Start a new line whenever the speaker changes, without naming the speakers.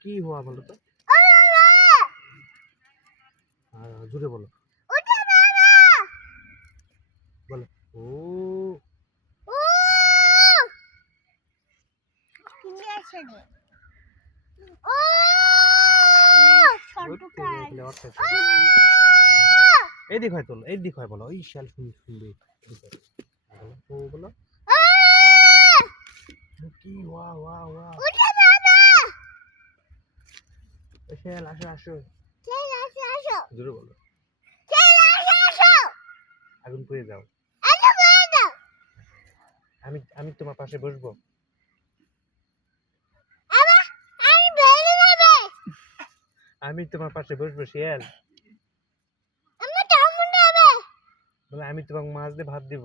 কি হওয়া বলো তো? জুড়ে বলো। বলো। এই দিক হয় তোলো এই দিক হয় বলো। ঐ শাল শুনি শুনবে। ও বলো। শাল আসো আসো। জোরে বলো। আগুন পুড়ে যাও আমি আমি তোমার পাশে বসবো। আমি তোমার পাশে বসবো শিয়াল। আমি তোমাকে মাছ দিয়ে ভাত দিব।